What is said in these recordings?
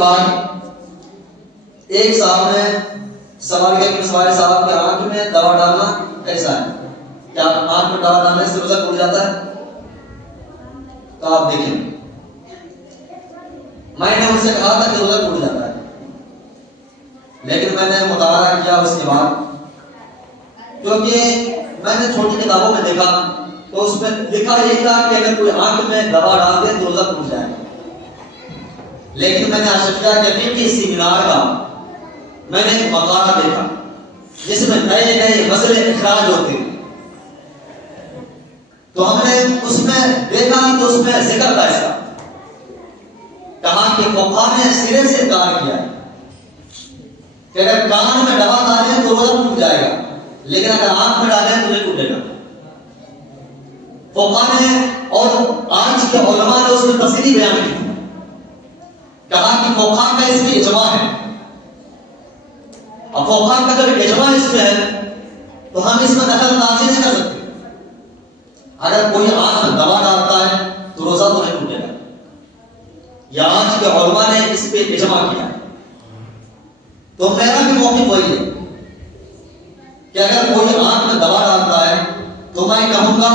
بعد ایک صاحب نے سوال کیا کہ سوال صاحب کے آنکھ میں دوا ڈالنا کیسا ہے؟ کیا آنکھ میں دوا ڈالنے سے روزہ ٹوٹ جاتا ہے؟ تو آپ دیکھیں، میں نے ان سے کہا تھا کہ روزہ ٹوٹ جاتا ہے، لیکن میں نے مطالعہ کیا اس کے بعد، کیونکہ میں نے چھوٹی کتابوں میں دیکھا تو اس میں لکھا یہی تھا کہ اگر کوئی آنکھ میں دوا ڈال دے تو روزہ ٹوٹ جائے گا، لیکن میں نے اشرفیہ کے فقہی سیمینار کا میں نے ایک مقالہ دیکھا جس میں نئے نئے مسئلے اخراج ہوتے ہیں، تو ہم نے اس میں دیکھا تو اس میں ذکر تھا اس کا، کہا کہ فقہاء نے سرے سے انکار کیا ہے کہ اگر کان میں دوا ڈالیں تو روزہ ٹوٹ جائے گا، لیکن اگر آنکھ میں ڈالیں تو نہیں ٹوٹے گا۔ فقہاء نے اور آج کے علماء نے اس میں تفصیلی بیان کی، کہا کہ فقہاء کا اس میں اجماع ہے، اب فقہاء کا جب اجماع اس میں ہے تو ہم اس میں دخل اندازی نہیں کر سکتے۔ اگر کوئی آنکھ میں دوا ڈالتا ہے تو روزہ تو نہیں ٹوٹے گا، یا آج کے علماء نے اس پہ اجماع کیا ہے، تو میرا بھی موقف وہی ہے کہ اگر کوئی آنکھ میں دوا ڈالتا ہے تو میں کہوں گا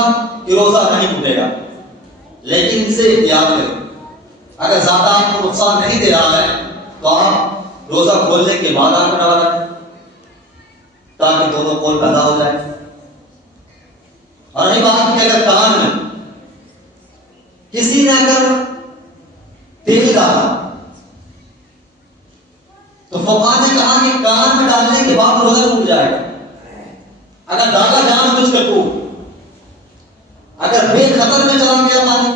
کہ روزہ نہیں ٹوٹے گا، لیکن ان سے احتیاط کریں، اگر زیادہ آپ کو نقصان نہیں دے رہا ہے تو آپ روزہ کھولنے کے بعد آنکھ میں دوا ڈالیں تاکہ دونوں قول پیدا ہو جائے۔ اور رہی بات کہ اگر کان میں کسی نے اگر تیل ڈالا تو فقہاء نے کہا کہ کان میں ڈالنے کے بعد روزہ ٹوٹ جائے گا، اگر ڈالا جان بوجھ کر ٹوٹ، اگر بے خطر میں چلا گیا پانی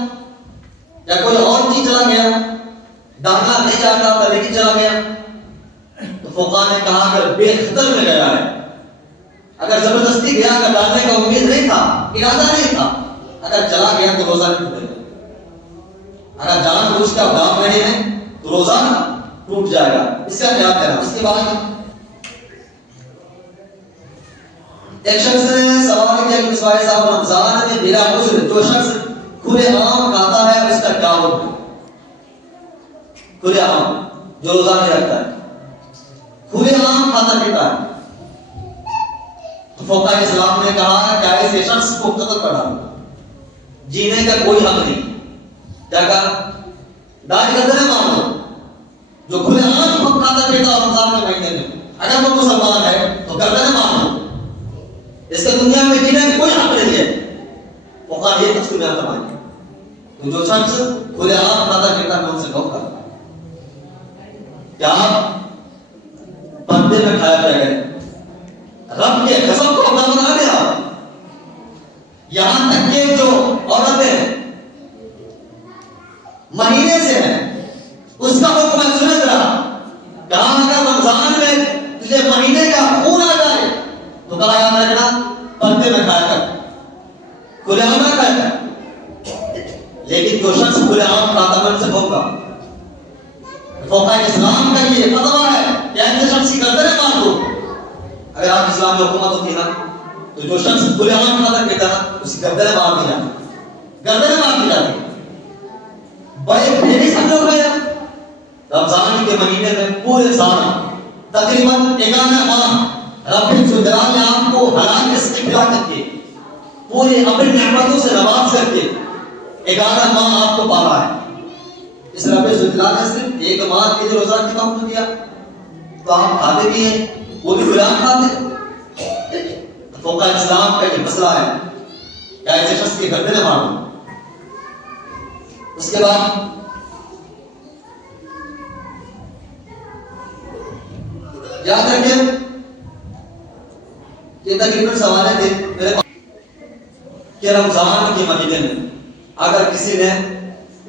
یا کوئی اور چیز چلا گیا، ڈالنا نہیں چاہتا تھا لیکن چلا گیا، تو فقہاء نے کہا اگر بے خطر میں گیا ہے، اگر زبردستی گیا، اگر ڈالنے کا امید نہیں تھا، ارادہ نہیں تھا، اگر چلا گیا تو روزہ نہیں ٹوٹے گا، اگر جان بوجھ کر ڈال رہے ہیں تو روزہ ٹوٹ جائے گا، اس کا خیال کرنا۔ اس کے بعد ایک شخص نے سوال کیا کہ مسوائی صاحب رمضان میں بلا عذر جو شخص کھلے عام کھاتا ہے اس کا کیا حکم ہے؟ کھلے عام جو روزہ نہیں رکھتا ہے، کھلے عام کھاتا پیتا ہے، تو فقہاء اسلام نے کہا کیا ایسے شخص کو قتل کر ڈالو، جینے کا کوئی حق نہیں۔ کیا کہا؟ داڑھی گردنیں مار دو، جو کھلے عام کھاتا پیتا رمضان کے مہینے میں، اگر وہ مسلمان ہے تو گردنیں مار دو، اس کے دنیا میں جینے کا کوئی حق نہیں ہے۔ فقہاء یہ تفصیل بیان فرمائیں، تو جو شخص کھلے عام کھاتا پیتا ہے ان سے غور کرتا کیا آپ پردے میں کھایا پیا گئے، رب کے قسم کو خدا بنا دیا، یہاں تک کہ جو عورتیں مہینے سے ہیں اس کا حکم ہے سنت رہا، کہا اگر رمضان میں تجھے مہینے کا خون آ جائے تو کہا یاد رکھنا پردے میں کھایا کر، کھلے عام نہ کھایا کر، لیکن جو شخص کھلے عام کھاتا ہے ان سے ہوگا، فقہاء اسلام کا یہ فتویٰ ہے کہ ایسے شخص کی گردنیں مار دو۔ اگر آپ اسلام کی حکومت ہوتی نا تو جو شخص کھلے عام کھاتا پیتا نا اس کی گردنیں مار دی جاتی، گردنیں مار دی جاتی۔ بڑے بھیڑی سمجھو گئے رمضان کے مہینے میں پورے سال تقریباً 91 ماہ رب الجلال نے آپ کو حلال رزق کھلا کر کے پورے اپنی نعمتوں سے نواز کر کے 11 ماہ آپ کو پالا ہے، اس رب الجلال نے صرف ایک ماہ کے لیے روزہ رکھنے کا حکم دیا تو آپ کھاتے بھی ہیں، وہ بھی غلام کھاتے۔ فقہاء اسلام کا یہ مسئلہ ہے کہ ایسے شخص کی گردنیں مار دو۔ اس کے بعد یاد رکھیں یہ تقریباً سوالیں تھے میرے پاس کہ رمضان کے مہینے میں اگر کسی نے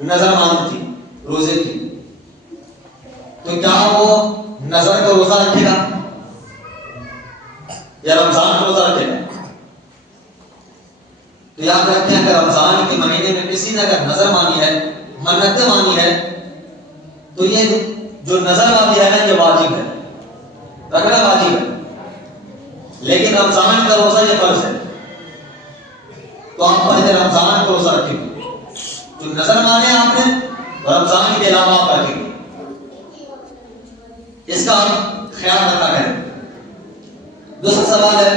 نظر ماند کی روزے کی تو کیا وہ نظر کا روزہ رکھے گا یا رمضان کا روزہ رکھے گا؟ تو یاد رکھیں اگر رمضان کے مہینے میں کسی نے اگر نظر مانی ہے، منتیں مانی ہے، تو یہ جو نظر مانی ہے نا یہ واجب ہے، رکھنا واجب ہے، لیکن رمضان کا روزہ یہ فرض ہے، تو آپ پہلے رمضان کا روزہ رکھیں گے، جو نظر مانے آپ نے رمضان کے علاوہ آپ رکھیں گے۔ کا خیال رکھا کریں. دوسرا سوال ہے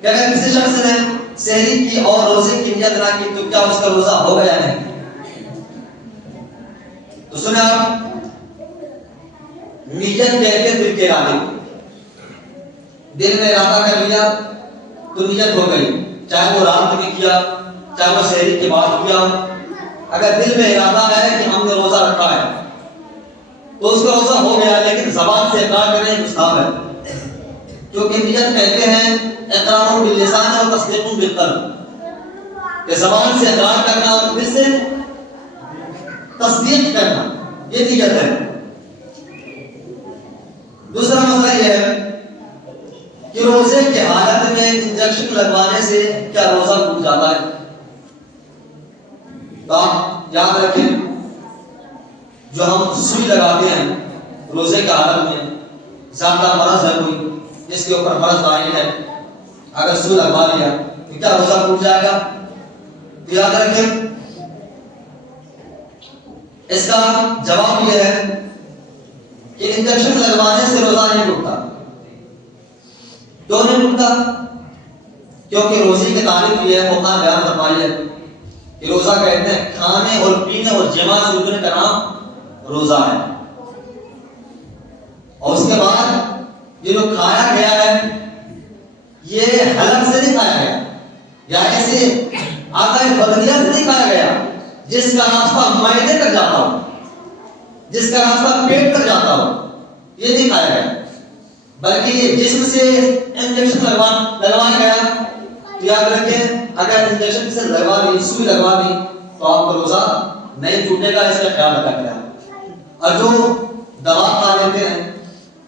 کہ اگر کسی شخص نے سحری کی اور روزے کی نیت نہ کی تو کیا اس کا روزہ ہو گیا نہیں؟ تو سنیں آپ، نیت کہتے دل کے ارادے. دل میں ارادہ کر لیا تو نیت ہو گئی، چاہے وہ رات میں کیا چاہے وہ سحری کے بعد کیا. اگر دل میں ارادہ ہے کہ ہم نے روزہ رکھا ہے تو اس کا روزہ ہو گیا، لیکن زبان سے اقرار کرنے مستحب ہے. کیونکہ نیت کہتے ہیں اقرار باللسان اور تصدیق بالقلب، کہ زبان سے اقرار کرنا اور دل سے تصدیق کرنا، یہ نیت ہے. دوسرا مسئلہ یہ ہے کہ روزے کی حالت میں انجیکشن لگوانے سے کیا روزہ ٹوٹ جاتا ہے؟ تو آپ یاد رکھیں، جو ہم سوئی لگاتے ہیں روزے کی حالت میں، زیادہ مرض ہے کوئی جس کے اوپر مرض عائد ہے، اگر سوئی لگوا لیا تو کیا روزہ ٹوٹ جائے گا؟ تو یاد رکھیں اس کا جواب یہ ہے کہ انجیکشن لگوانے سے روزہ نہیں ٹوٹتا. کیوں نہیں ٹوٹتا؟ کیونکہ روزے کی تعریف یہ ہے، قرآن بیان فرمائی ہے کہ روزہ کہتے ہیں کھانے اور پینے اور جماع سے رکنے کا نام روزہ ہے. اور اس کے بعد یہ جو کھایا گیا ہے یہ حلق سے نہیں کھایا گیا، یا ایسے آقائے بدنیہ سے نہیں کھایا گیا جس کا راستہ معدے تک جاتا ہو، جس کا راستہ پیٹ تک جاتا ہو، یہ نہیں کھایا گیا، بلکہ یہ جسم سے انجیکشن لگوایا گیا. تو یاد رکھیں اگر انجیکشن سے لگوا دی، سوئی لگوا دی تو آپ کا روزہ نہیں ٹوٹے گا، اس کا خیال رکھا گیا. اور جو دوا کھا لیتے ہیں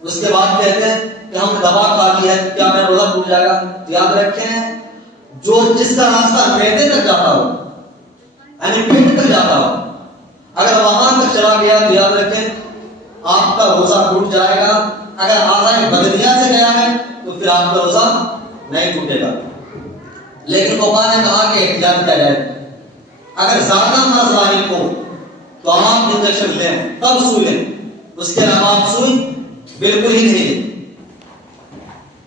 اس کے بعد کہتے ہیں کہ ہم نے دوا کھا لی ہے کیا میرا روزہ ٹوٹ جائے گا؟ تو یاد رکھیں جو جس کا راستہ معدے تک جاتا ہو، یعنی پیٹ تک جاتا ہو، اگر وہاں تک چلا گیا تو یاد رکھیں آپ کا روزہ ٹوٹ جائے گا. اگر آزائے بدنیہ سے گیا ہے تو پھر آپ کا روزہ نہیں ٹوٹے گا. لیکن قرآن نے کہا کہ احتیاط کیا جائے، اگر زیادہ مرض لاحق ہو تو آپ انجیکشن لیں تب سوئی لیں، اس کے علاوہ آپ سوئی بالکل ہی نہیں لیں.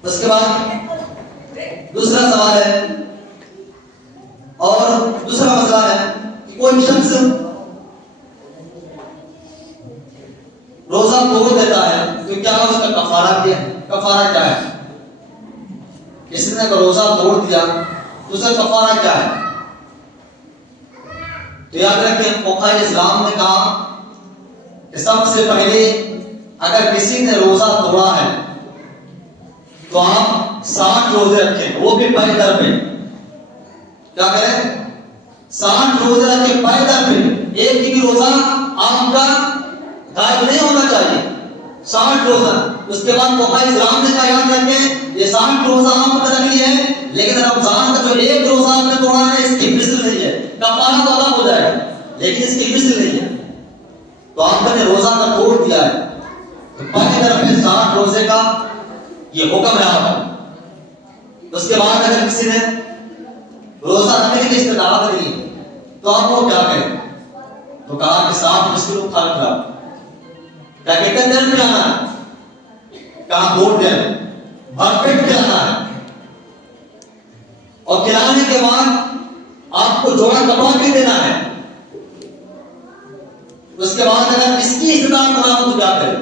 اس کے بعد دوسرا سوال ہے اور دوسرا مسئلہ ہے کہ کوئی شخص روزہ توڑ دیتا ہے تو کیا اس کا کفارہ کیا ہے؟ کفارہ کیا ہے؟ کسی نے روزہ توڑ دیا تو اس کا کفارہ کیا ہے؟ تو یاد رکھیں فقہ اسلام نے کہا کہ سب سے پہلے اگر کسی نے روزہ توڑا ہے تو آپ 60 روزے رکھیں، وہ بھی پہلے در پہ. کیا کریں؟ 60 روزے رکھیں پہلے در پہ. ایک بھی روزہ آپ کا غائب نہیں ہونا چاہیے. 60 روزہ. اس کے بعد فقہ اسلام نے کہا یاد رکھیں یہ 60 روزہ آپ کو لگی ہے، لیکن رمضان کا جو ایک روزہ آپ نے توڑا ہے اس کی مثل نہیں ہے. کفارہ تو ادا ہو جائے گا لیکن اس کی مثل نہیں ہے. تو آپ نے روزہ کا توڑ دیا ہے تو پہلی طرف 60 روزے کا یہ حکم ہے آپ کا. اس کے بعد اگر کسی نے روزہ رکھنے کی استطاعت نہیں تو آپ کو کیا کریں؟ تو کہا کہ 7 مسکینوں کو کھانا کھلاؤ. کیا کتنے دیر میں آنا ہے؟ کہا 2 دیر بھر پیٹ کھلانا ہے. اور کھلانے کے بعد آپ کو جوڑا کپڑا بھی دینا ہے. اس کے بعد اگر اس کی استطاعت نہ ہو تو کیا کریں؟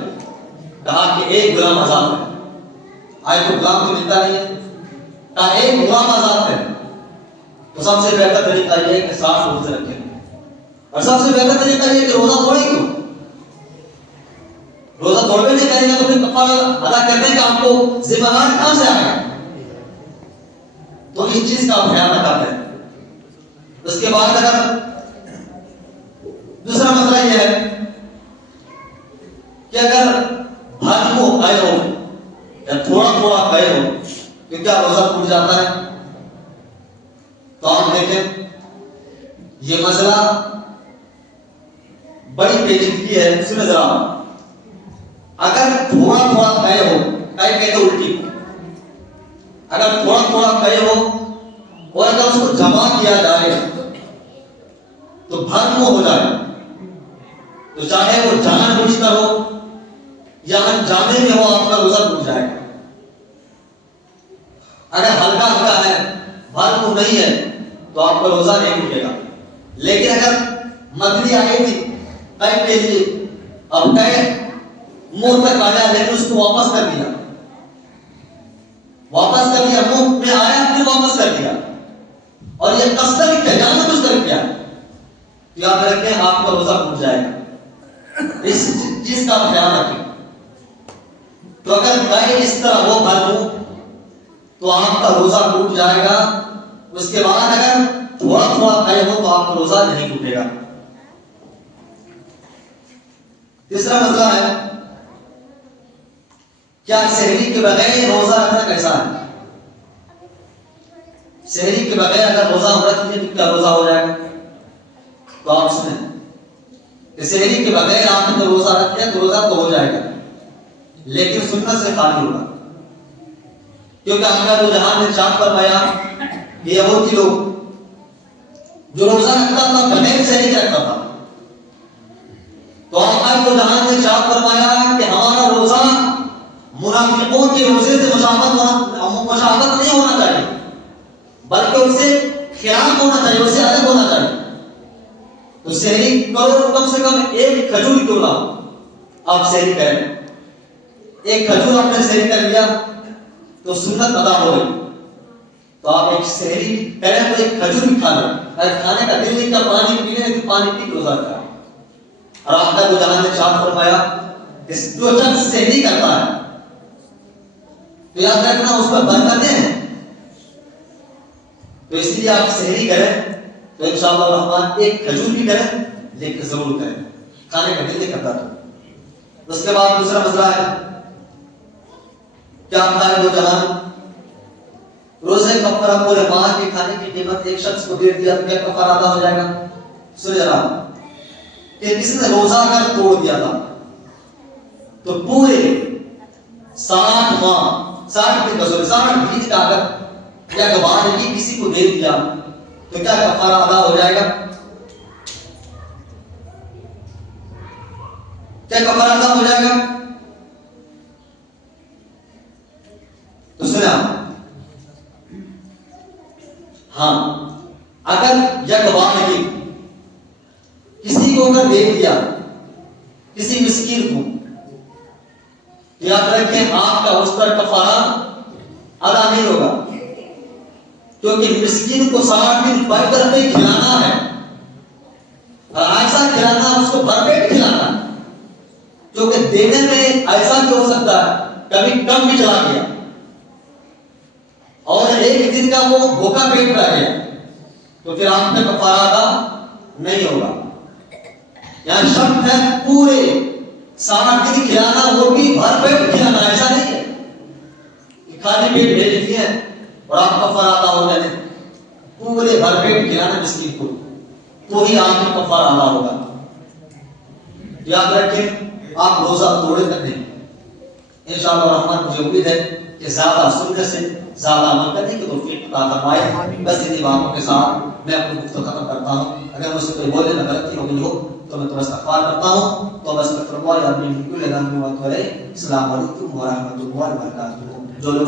کہا کہ ایک غلام آزاد ہے. آج تو غلام تو ملتا نہیں ہے، کہا ایک غلام آزاد ہے. تو سب سے بہتر طریقہ یہ ہے کہ 60 روزے رکھیں. اور سب سے بہتر طریقہ یہ ہے کہ روزہ توڑے کیوں؟ روزہ توڑنے نہیں کریں گے تو پھر کفارہ ادا کرنے کا آپ کو ذمہ دار کہاں سے آئے گا؟ تو اس چیز کا آپ خیال رکھاتے ہیں. اس کے بعد اگر دوسرا مسئلہ یہ ہے کہ اگر بھاری ہو قید ہو یا تھوڑا تھوڑا قید ہو تو کیا روزہ ٹوٹ جاتا ہے؟ تو آپ دیکھیں یہ مسئلہ بڑی پیچیدگی ہے. سنیں ذرا، اگر تھوڑا تھوڑا قید ہو، قید کہتے الٹی، اگر تھوڑا تھوڑا قید ہو اور اگر اس کو جمع کیا جائے تو بھرم ہو جائے، تو چاہے وہ جان بوجھ کر ہو یا انجامے میں ہو آپ کا روزہ ٹوٹ جائے گا. اگر ہلکا ہلکا ہے بھرپور نہیں ہے تو آپ کا روزہ نہیں ٹوٹے گا. لیکن اگر مدنی آئی تھی قید کے لیے اب قید منہ تک آیا لیکن اس کو واپس کر دیا منہ میں آیا پھر واپس کر دیا اور یہ قصدن کیا جان بوجھ کر کیا تو یاد رکھیں آپ کا روزہ ٹوٹ جائے گا. اس چیز کا خیال رکھیں. تو اگر قید اس طرح ہو بھرپور تو آپ کا روزہ ٹوٹ جائے گا. اس کے بعد اگر تھوڑا تھوڑا قید ہو تو آپ کا روزہ نہیں ٹوٹے گا. تیسرا مسئلہ ہے کیا سحری کے بغیر روزہ رکھنا کیسا ہے؟ سحری کے بغیر اگر روزہ رکھ لیں تو کیا روزہ ہو جائے گا؟ تو آپ سنیں کہ سحری کے بغیر آپ نے روزہ رکھ لیا تو روزہ تو ہو جائے گا لیکن سنت سے خالی ہوگا. کیونکہ آقا دو جہان نے ارشاد فرمایا کہ یہودی لوگ جو روزہ رکھتا تھا بغیر سحری کے رکھتا تھا تو آقا دو جہان نے ارشاد فرمایا کہ ہمارا روزہ منافقوں کے روزے سے مشابہت نہیں ہونا چاہیے بلکہ اس سے خلاف ہونا چاہیے, اس سے الگ ہونا چاہیے. تو سحری کرو کم سے کم ایک کھجور کیوں نہ آپ سحری کریں. ایک کھجور آپ نے سحری کر لیا تو سنت ادا ہو گئی. تو آپ ایک سحری کریں تو ایک کھجور بھی کھا لیں. اگر کھانے کا دل نہیں کا پانی پینے تو پانی پی روزہ رکھا. اور آپ کا جو جہاں نے ارشاد فرمایا کہ جو شخص سحری کرتا ہے تو یاد رکھنا اس پر برکتیں ہیں. تو اس لیے آپ سحری کریں تو انشاءاللہ الرحمن ایک کھجور بھی کریں لیکن ضرور کریں, کھانے کا دل نہیں کرتا. تو اس کے بعد دوسرا مسئلہ ہے کیا کھائے دو جہان روزے کفارہ پورے ماہ کے کھانے کی قیمت ایک شخص کو دے دیا تو کیا کفارہ ادا ہو جائے گا؟ سنیں ذرا کہ کسی نے روزہ اگر توڑ دیا تھا تو پورے 60 دن کا اگر یا گواہی کسی کو دے دیا تو کیا کفارہ ادا ہو جائے گا؟ کیا کفارہ ادا ہو جائے گا؟ تو سنا ہاں اگر یا گواہی کسی کو اگر دے دیا کسی مسکین کو یاد رکھیں آپ کا اس پر کفارہ ادا نہیں ہوگا کیونکہ مسکین کو 60 دن بھر کر کے کھلانا ہے اور ایسا کھلانا اس کو بھرپیٹ کھلانا کیونکہ دینے میں ایسا بھی ہو سکتا ہے کبھی کم بھی چلا گیا اور ایک دن کا وہ بھوکا پیٹ رہ گیا تو پھر آپ کا کفارہ ادا نہیں ہوگا. یہاں شرط ہے پورے 60 دن کھلانا وہ بھی بھر پیٹ کھلانا. ایسا نہیں ہے کہ خالی پیٹ بھیج دیے اور آپ کفارہ ادا ہو جائے. پورے بھر پیٹ کھلانا مسکین کو تو ہی آپ کا کفارہ ادا ہوگا. یاد رکھیں آپ روزہ توڑے تک نہیں. انشاءاللہ الرحمن مجھے امید ہے کہ زیادہ سننے سے زیادہ عمل کرنے کی توفیق عطا فرمائے. بس انہی باتوں کے ساتھ میں اپنی گفتگو ختم کرتا ہوں. اگر مجھ سے کوئی بولنے میں غلطی ہو گئی ہو تو میں تمہیں استغفار کرتا ہوں. تو بس استغفر اللہ یا ربی کل ذنب و توبہ. السلام علیکم ورحمۃ اللہ وبرکاتہ. جو لوگ